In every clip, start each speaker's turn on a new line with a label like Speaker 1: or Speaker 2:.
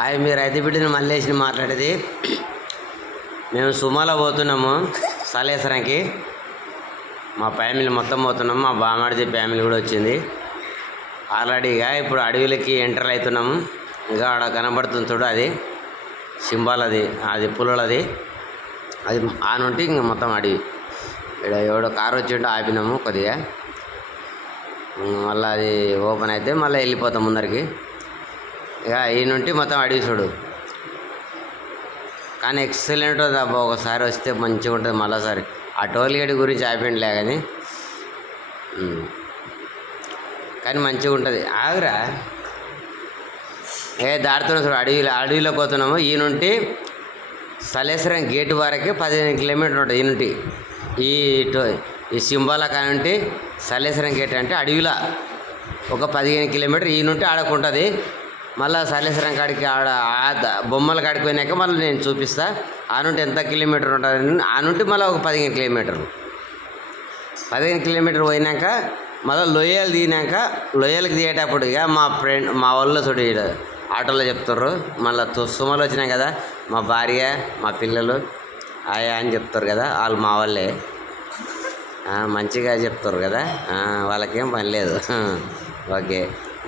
Speaker 1: Hi మీరు రైతు బిడ్డని మల్లేసి మాట్లాడేది. మేము సుమాలో పోతున్నాము సాలేసరానికి మా ఫ్యామిలీ మొత్తం పోతున్నాము. మా బామాడిది ఫ్యామిలీ కూడా వచ్చింది. ఆల్రెడీగా ఇప్పుడు అడవిలకి ఎంటర్ అవుతున్నాము. ఇంకా ఆడ కనబడుతుంది చూడు అది. సింబాల్ అది అది పుల్లలది. అది ఆ నుండి ఇంక మొత్తం అడవి. ఇక్కడ ఎవడో కారు వచ్చింటే ఆపినాము కొద్దిగా. మళ్ళీ అది ఓపెన్ అయితే మళ్ళీ వెళ్ళిపోతాం ముందరికి. ఈ నుండి మొత్తం అడిగి చూడు. కానీ ఎక్సలెంట్ ఉంది ఒకసారి వస్తే మంచిగా ఉంటుంది మళ్ళీసారి ఆ టోల్ గేట్ గురించి ఆపిండలే కానీ. కానీ మంచిగా ఉంటుంది. ఆగురా. ఏ దాడుతున్నాం చూడు అడవిలో పోతున్నాము. ఈ నుండి సలేశ్వరం గేట్ వరకే పదిహేను కిలోమీటర్లు ఉంటుంది ఈ నుండి. ఈ టో ఈ సింబాల కానుంటి సలేశ్వరం గేట్ అంటే అడవిలో ఒక పదిహేను కిలోమీటర్ ఈ నుండి ఆడకుంటుంది. మళ్ళీ సలేశ్వరం కాడికి ఆడ బొమ్మల కాడికి పోయినాక మళ్ళీ నేను చూపిస్తా. ఆ నుండి ఎంత కిలోమీటర్ ఉంటుంది ఆ నుండి మళ్ళీ ఒక పదిహేను కిలోమీటర్లు. పదిహేను కిలోమీటర్ పోయినాక మళ్ళీ లొయ్యలు దిగినాక లొయ్యలకు దిగేటప్పుడు ఇక మా ఫ్రెండ్ మా వాళ్ళు చూడు ఆటోలో చెప్తారు మళ్ళీ సుమలు వచ్చినాయి కదా మా భార్య మా పిల్లలు ఆయా అని చెప్తారు కదా వాళ్ళు మా వాళ్ళే మంచిగా చెప్తారు కదా వాళ్ళకేం పని లేదు. ఓకే.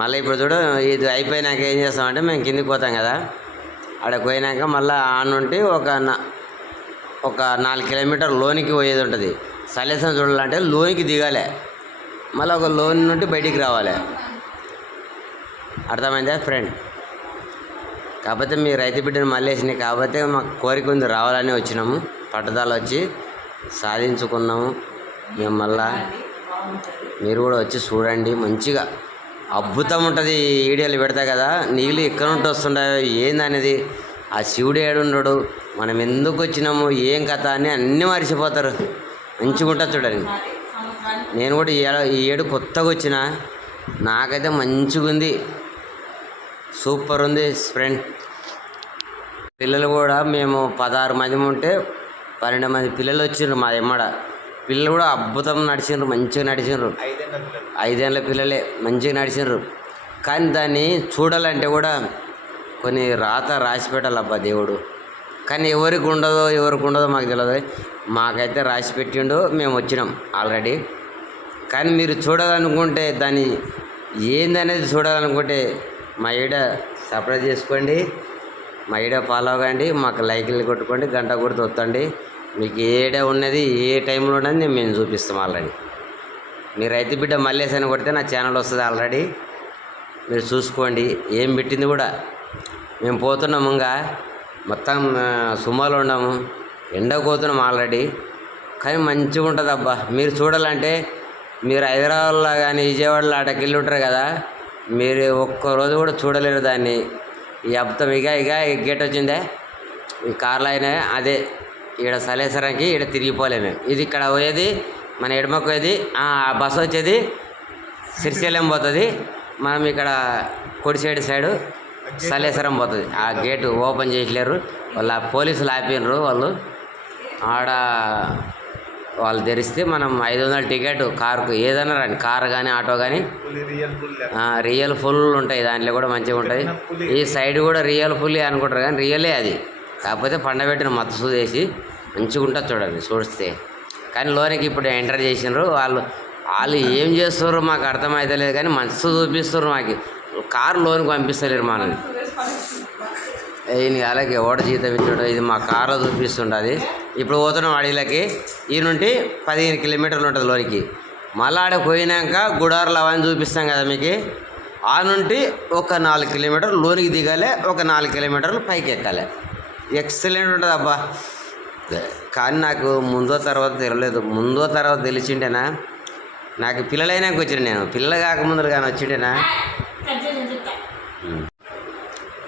Speaker 1: మళ్ళీ ఇప్పుడు చూడు ఇది అయిపోయినాక ఏం చేస్తామంటే మేము కిందికి పోతాం కదా. అక్కడికి పోయినాక మళ్ళీ ఆ నుండి ఒక ఒక నాలుగు కిలోమీటర్ లోనికి పోయేది ఉంటుంది. సలేసం చూడాలంటే లోనికి దిగాలి. మళ్ళీ ఒక లోన్ నుండి బయటికి రావాలి. అర్థమైందా ఫ్రెండ్? కాకపోతే మీ రైతు బిడ్డను మళ్ళేసినాయి. కాకపోతే మాకు కోరిక ఉంది రావాలని వచ్చినాము. పట్టుదల వచ్చి సాధించుకున్నాము. మేము మళ్ళా మీరు కూడా వచ్చి చూడండి మంచిగా. అద్భుతం ఉంటుంది వీడియోలు పెడతా కదా. నీళ్ళు ఎక్కడ నుండి వస్తుంటాయో ఏందనేది. ఆ శివుడు ఏడుండడు మనం ఎందుకు వచ్చినాము ఏం కథ అని అన్నీ మర్చిపోతారు. మంచిగా ఉంటుంది చూడండి. నేను కూడా ఈ ఏడ- ఈ ఏడు కొత్తగా వచ్చిన నాకైతే మంచిగా ఉంది. సూపర్ ఉంది ఫ్రెండ్ పిల్లలు కూడా మేము పదహారు మంది ఉంటే పన్నెండు మంది పిల్లలు వచ్చిండ్రు మా ఎమ్మడ. పిల్లలు కూడా అద్భుతం నడిచిండ్రు మంచిగా నడిచిండ్రు ఐదేళ్ళ పిల్లలే మంచిగా నడిచిండ్రు కానీ దాన్ని చూడాలంటే కూడా కొన్ని రాత రాసి పెట్టాలబ్బా దేవుడు. కానీ ఎవరికి ఉండదో ఎవరికి ఉండదో మాకు తెలియదు మాకైతే రాసి పెట్టిండు మేము వచ్చినాం ఆల్రెడీ. కానీ మీరు చూడాలనుకుంటే దాన్ని ఏందనేది చూడాలనుకుంటే మా ఈడ సపరేట్ చేసుకోండి మా ఈడ ఫాలో కండి మాకు లైక్లు కొట్టుకోండి గంట కొడుతూ వత్తండి మీకు ఏడ ఉన్నది ఏ టైంలో ఉన్నది నేను మేము చూపిస్తాం ఆల్రెడీ. మీరు రైతు బిడ్డ మల్లేసి అని కొడితే నా ఛానల్ వస్తుంది ఆల్రెడీ. మీరు చూసుకోండి ఏం పెట్టింది కూడా. మేము పోతున్నాము ఇంకా మొత్తం సుమాలు సుమాలో ఉన్నాము. ఎండకు పోతున్నాం ఆల్రెడీ. కానీ మంచిగా ఉంటుంది అబ్బా. మీరు చూడాలంటే మీరు హైదరాబాద్లో కానీ విజయవాడలో అటకి వెళ్ళి ఉంటారు కదా మీరు ఒక్క రోజు కూడా చూడలేరు దాన్ని. ఈ అబ్తం ఇక ఇక గేట్ వచ్చిందే. ఈ కార్లో అయినా అదే. ఈడ సలేసరానికి ఈడ తిరిగిపోలే మేము. ఇది ఇక్కడ పోయేది మన ఎడమకు పోయేది ఆ బస్సు వచ్చేది సిరిశైలం పోతుంది. మనం ఇక్కడ కొడి సైడ్ సైడు సలేసరం పోతుంది. ఆ గేటు ఓపెన్ చేసలేరు వాళ్ళ పోలీసులు ఆపినరు వాళ్ళు. ఆడ వాళ్ళు తెరిస్తే మనం ఐదు వందల టికెట్ కారుకు ఏదైనా రండి కారు కానీ ఆటో కానీ
Speaker 2: రియల్
Speaker 1: ఫుల్ ఉంటాయి. దాంట్లో కూడా మంచిగా ఉంటుంది ఈ సైడ్ కూడా రియల్ ఫుల్ అనుకుంటారు కానీ రియలే అది. కాకపోతే పండబెట్టిన మత్తు వేసి మంచిగా ఉంటుంది చూడండి చూస్తే. కానీ లోనికి ఇప్పుడు ఎంటర్ చేసినారు వాళ్ళు వాళ్ళు ఏం చేస్తున్నారు మాకు అర్థమవుతలేదు కానీ మనసు చూపిస్తున్నారు మాకు. కారు లోనికి పంపిస్తలేరు మనల్ని. ఈయన అలాగే ఓడ జీతం ఇచ్చాడు ఇది మా కారులో చూపిస్తుండది. ఇప్పుడు పోతున్నాం అడవిలకి. ఈ నుండి పదిహేను కిలోమీటర్లు ఉంటుంది లోనికి. మళ్ళీ ఆడ పోయినాక గుడారులు అవన్నీ చూపిస్తాం కదా మీకు. ఆ నుండి ఒక నాలుగు కిలోమీటర్లు లోనికి దిగాలి ఒక నాలుగు కిలోమీటర్లు పైకి ఎక్కాలి. ఎక్సలెంట్ ఉంటుంది అబ్బా. కానీ నాకు ముందో తర్వాత తెలియలేదు. ముందో తర్వాత తెలిసిండేనా? నాకు పిల్లలైనాక వచ్చిన నేను. పిల్లలు కాకముందు కానీ వచ్చిండేనా?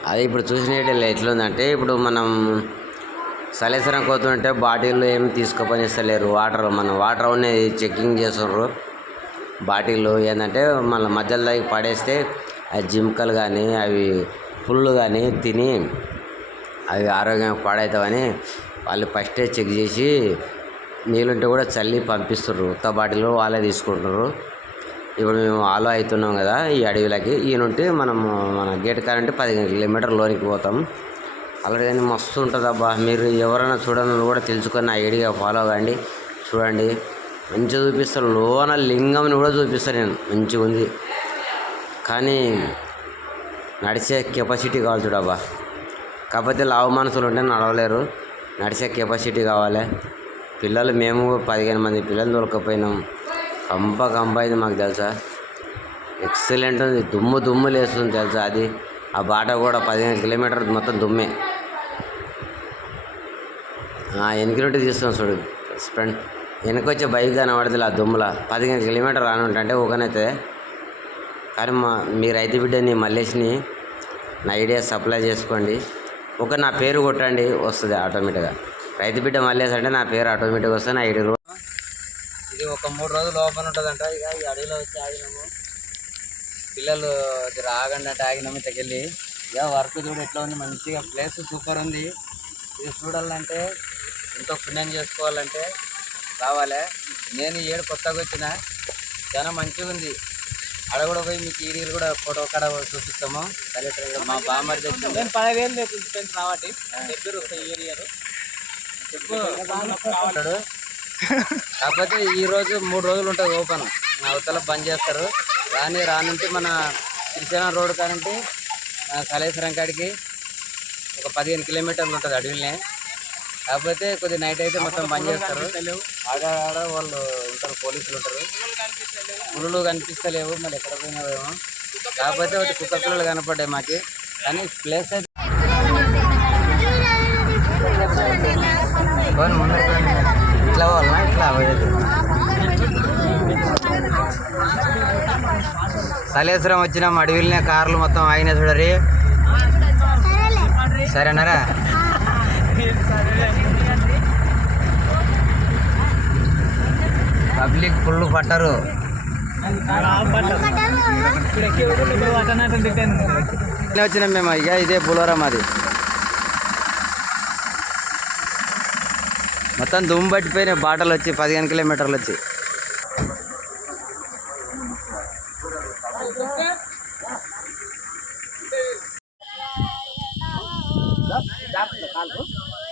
Speaker 1: అది ఇప్పుడు చూసినట్టు ఎట్లుందంటే ఇప్పుడు మనం సలేసరం కోతుంటే బాటిల్లో ఏమి తీసుకొని ఇస్తలేరు వాటర్ మన వాటర్ అనేది చెక్కింగ్ చేస్తుర్రు. బాటిల్లో ఏంటంటే మన మధ్యలో దాగి పడేస్తే ఆ జింకలు కానీ అవి పుల్లు కానీ తిని అవి ఆరోగ్యం పాడవుతామని వాళ్ళు ఫస్టే చెక్ చేసి నీళ్ళుంటే కూడా చల్లి పంపిస్తుర్రు. ఉత్త బాటిల్లో వాళ్ళే తీసుకుంటున్నారు ఇప్పుడు మేము ఆలో అవుతున్నాం కదా ఈ అడవిలోకి. ఈ నుండి మనము మన గేట్ కారంటే పదిహేను కిలోమీటర్ లోనికి పోతాం. ఆల్రెడీ కానీ మస్తు ఉంటుంది అబ్బా మీరు ఎవరైనా చూడని కూడా తెలుసుకొని నా ఐడిగా ఫాలో కాండి చూడండి. మంచిగా చూపిస్తారు. లోన లింగంని కూడా చూపిస్తాను నేను. మంచిగా ఉంది కానీ నడిచే కెపాసిటీ కావాలి చూడబ్బా. కాకపోతే లావు మనసులు ఉంటే నడవలేరు. నడిచే కెపాసిటీ కావాలి. పిల్లలు మేము పదిహేను మంది పిల్లలు దొరకపోయినాం. కంప కంప అయింది మాకు తెలుసా. ఎక్సలెంట్ ఉంది. దుమ్ము దుమ్ము లేస్తుంది తెలుసా అది. ఆ బాట కూడా పదిహేను కిలోమీటర్ మొత్తం దుమ్మే. వెనక నుండి తీస్తున్నాం చూడు. ఫ్రెండ్ వెనక వచ్చే బైక్ కనబడుతుంది ఆ దుమ్ముల. పదిహేను కిలోమీటర్ రాని ఉంటే ఒకనైతే కానీ మా మీ రైతు బిడ్డని మల్లేష్ని నా ఐడియా సప్లై చేసుకోండి. ఒక నా పేరు కొట్టండి వస్తుంది ఆటోమేటిక్గా రైతు బిడ్డ మళ్ళీ అంటే నా పేరు ఆటోమేటిక్గా వస్తే నా ఐడి ఇది ఒక మూడు రోజులు ఓపెన్ ఉంటుందంట ఇక ఈ అడవిలో వచ్చి ఆగినాము. పిల్లలు జర ఆగండి అంటే ఆగినాము ఇక్కడికి ఇక వర్క్ చూడు ఎట్లా ఉంది మంచిగా ప్లేస్ సూపర్ ఉంది. ఇది చూడాలంటే ఎంతో పుణ్యం చేసుకోవాలంటే రావాలి. నేను ఈ ఏడు కొత్తగా వచ్చిన చాలా మంచిగా ఉంది ఆడ కూడా పోయి మీకు ఈ కూడా ఫోటో కాడ చూపిస్తాము. కలెక్టర్ మా బామ్మడి తెచ్చింది
Speaker 2: నేను పదివేలు పెంచిన కాబట్టి దగ్గర వస్తాయి ఏరియాలో.
Speaker 1: కాకపోతే ఈ రోజు మూడు రోజులు ఉంటుంది ఓపెన్. నా అవతల బంద్ చేస్తారు. రాని రానుంటే మన శ్రీశైలం రోడ్ కానంటే కళేశ్వరం కాడికి ఒక పదిహేను కిలోమీటర్లు ఉంటుంది అడవిలోనే. కాకపోతే కొద్ది నైట్ అయితే మొత్తం బంద్ చేస్తారు. ఆడ ఆడ వాళ్ళు ఉంటారు పోలీసులు ఉంటారు. పులులు కనిపిస్తలేవు. మరి ఎక్కడ పోయినావేమో. కాకపోతే ఒకటి కుక్క పిల్లలు కనపడ్డాయి మాకి. కానీ ప్లేస్ అయితే. ఇట్లా పోవాలనా? ఇట్లా సలేశ్వరం వచ్చిన అడవిలోనే కార్లు మొత్తం ఆగినాయి చూడరి సరేనారా? Public full పట్టరు. వచ్చినాం మేము ఇక ఇదే పులోరా మాది. మొత్తం దుమ్ము పట్టిపోయినాయి బాటలు వచ్చి పదిహేను కిలోమీటర్లు వచ్చి సలేశ్వరంకి వస్తుర్రు చూడు జనం ఎట్లా వస్తుర్రు
Speaker 2: ఆర్యా ఇలాంటిరా జాగ్రత్త జాగ్రత్త జాగ్రత్త జాగ్రత్త
Speaker 1: ఆ?
Speaker 2: లేదు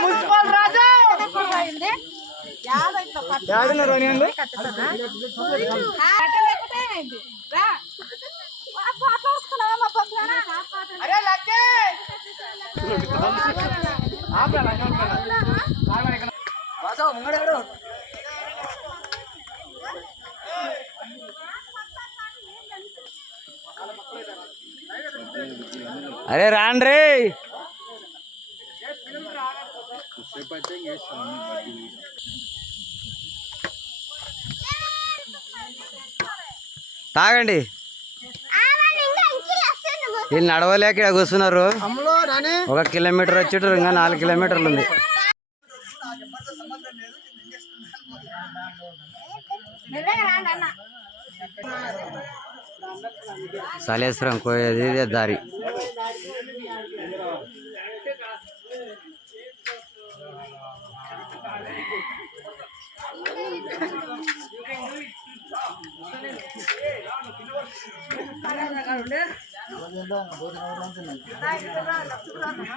Speaker 2: మున్సిపల్ రాజు! అరే లక్కే!
Speaker 1: అరే రాండ్రీ. తాగండి. వీళ్ళు నడవలేక ఇక్కడ కూర్చున్నారు. ఒక కిలోమీటర్ వచ్చేటారు ఇంకా నాలుగు కిలోమీటర్లు ఉంది. సలేశ్వరం పోయేది ఇదే దారి.
Speaker 3: ఖచ్చితంగా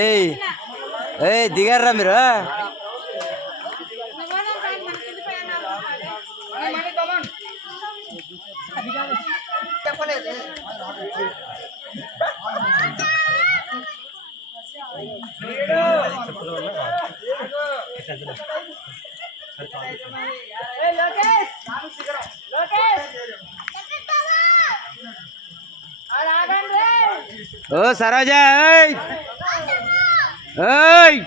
Speaker 1: ఏయ్ ఏయ్ దిగారా మీరు ఓ సరోజా ఏయ్ ఏయ్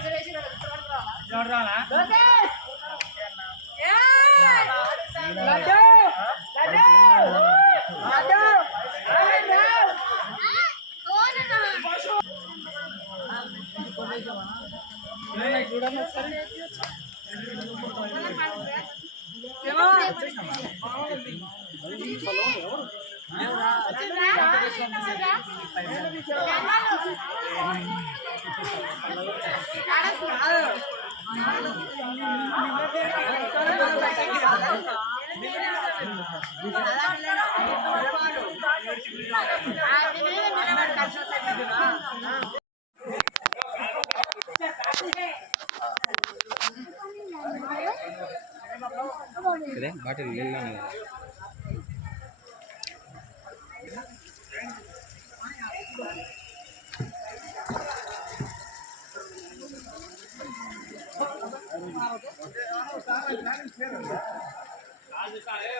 Speaker 1: అది మీద నిలబడి కష్టం இருக்குது. பாட்டில் எல்லாம்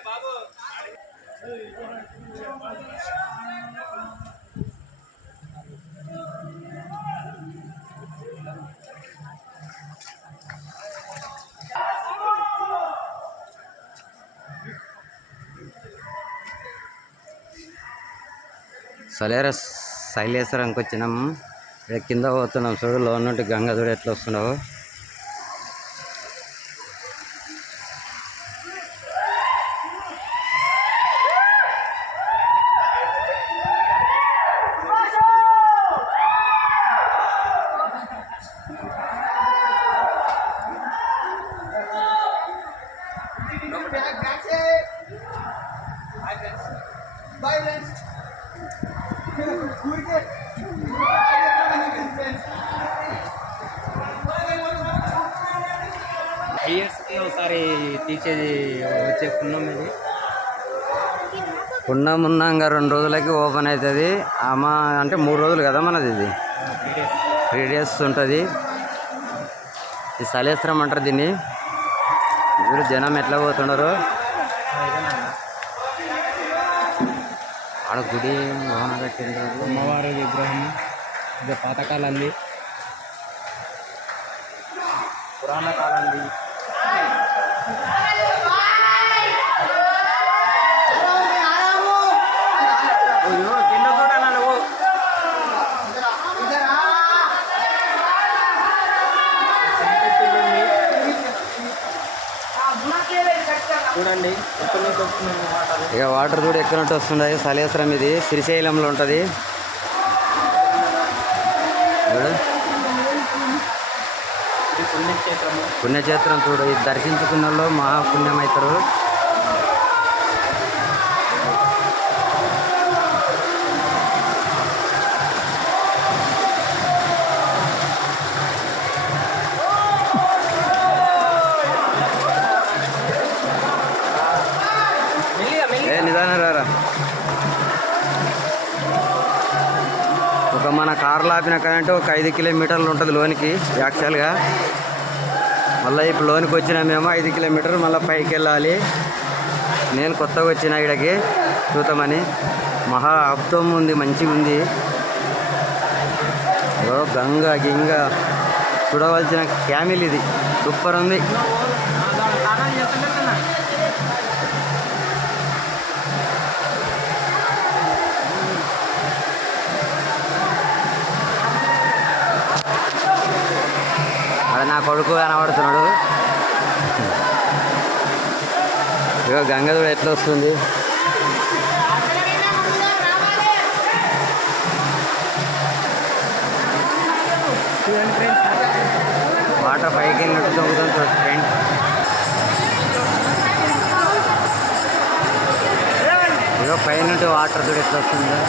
Speaker 1: பாபு సలేర శైలేశ్వరంకి వచ్చినాము ఇక్కడ కింద పోతున్నాం చూడు లోన్ నుండి గంగ చూడు ఎట్లా వస్తున్నావు
Speaker 2: బాయ్ ఫ్రెండ్స్ ఊరికే
Speaker 4: ఇయర్స్కి ఒకసారి తీసేది వచ్చే పుణ్యం ఇది
Speaker 1: పున్నం ఇంకా రెండు రోజులకి ఓపెన్ అవుతుంది. అమ్మ అంటే మూడు రోజులు కదా మనది ఇది? త్రీ డేస్ ఉంటుంది. ఈ సలేశ్వరం అంటారు దీన్ని. ఇప్పుడు జనం ఎట్లా పోతున్నారు ఆడ గుడి మోహన కట్టిండ్రు
Speaker 4: అమ్మవారి విగ్రహం ఇది పాతకాలంది పురాణ కాలంది కింద చూడాలా నువ్వు చూడండి. ఎక్కడి నుంచి వస్తున్నాయి వాటర్?
Speaker 1: ఇక వాటర్ కూడా ఎక్కడినట్టు వస్తుంది సలేశ్వరం ఇది. శ్రీశైలంలో ఉంటుంది. పుణ్యక్షేత్రం చూడు. ఇది దర్శించుకున్న వాళ్ళు మహాపుణ్యం అవుతారు మన కార్లో ఆపిన కరెంట్ ఒక ఐదు కిలోమీటర్లు ఉంటుంది లోనికి యాక్చువల్గా. మళ్ళీ ఇప్పుడు లోనికి వచ్చినా మేము ఐదు కిలోమీటర్లు మళ్ళీ పైకి వెళ్ళాలి. నేను కొత్తగా వచ్చిన ఇక్కడికి చూద్దామని. మహా అబ్దం ఉంది మంచిగా ఉంది. గంగ గింగ. చూడవలసిన క్యామిల్ ఇది. సూపర్ ఉంది. కొడుకు కనబడుతున్నాడు. ఇక గంగ ఎట్లా వస్తుంది. వాటర్ పైకి వెళ్ళినట్టు దొంగతుంది చూడండి ఫ్రెండ్ ఇదో పైన వాటర్ చూడు ఎట్లా వస్తుందో.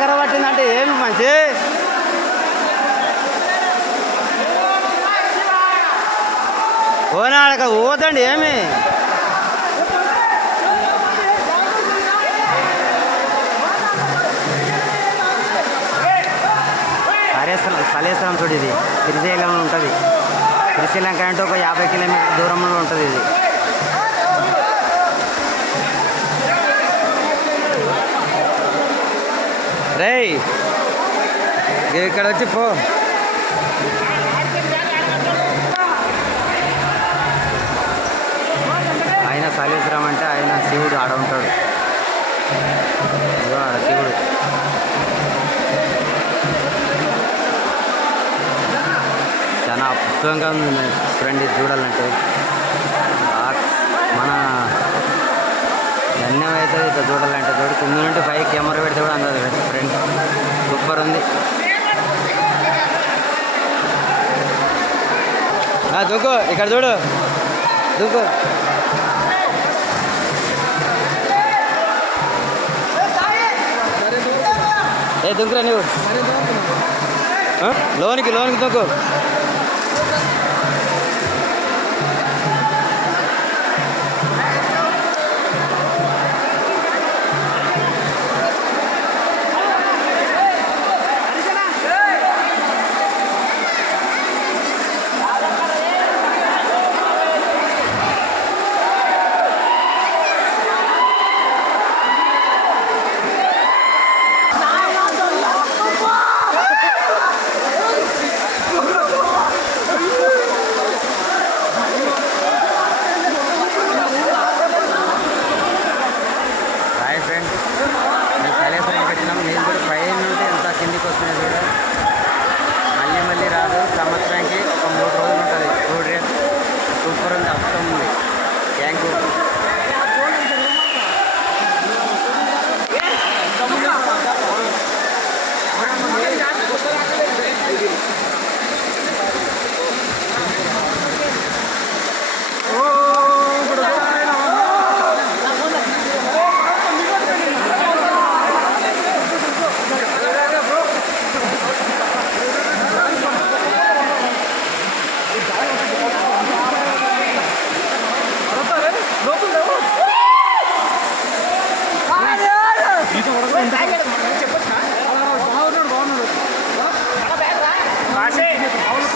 Speaker 1: చక్కెర పట్టిందంటే ఏమి మంచి పోనాడక పోతండి ఏమి? సరేశ్వరం సలేశ్వరం చూడు ఇది. శ్రీశైలంలో ఉంటుంది. శ్రీశైలం కంటే ఒక యాభై కిలోమీటర్ దూరంలో ఉంటుంది ఇది. రే ఇక్కడ వచ్చి పో. ఆయన సలేశ్వరం అంటే ఆయన శివుడు ఆడ ఉంటాడు. ఆడ శివుడు. చాలా అద్భుతంగా ఉంది ఫ్రెండ్ ఇది చూడాలంటే. ధన్యం అవుతుంది ఇట్లా చూడాలంటే చూడు. కింద నుండి ఫైవ్ కెమెరా పెడితే కూడా అందదు ఫ్రెండ్ సూపర్ ఉంది. దూకు. ఇక్కడ చూడు. దూకు. ఏ దుంకురా నువ్వు లోనికి లోనికి దూకు.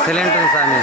Speaker 1: ఎక్సలెంట్ ఉంది స్వామి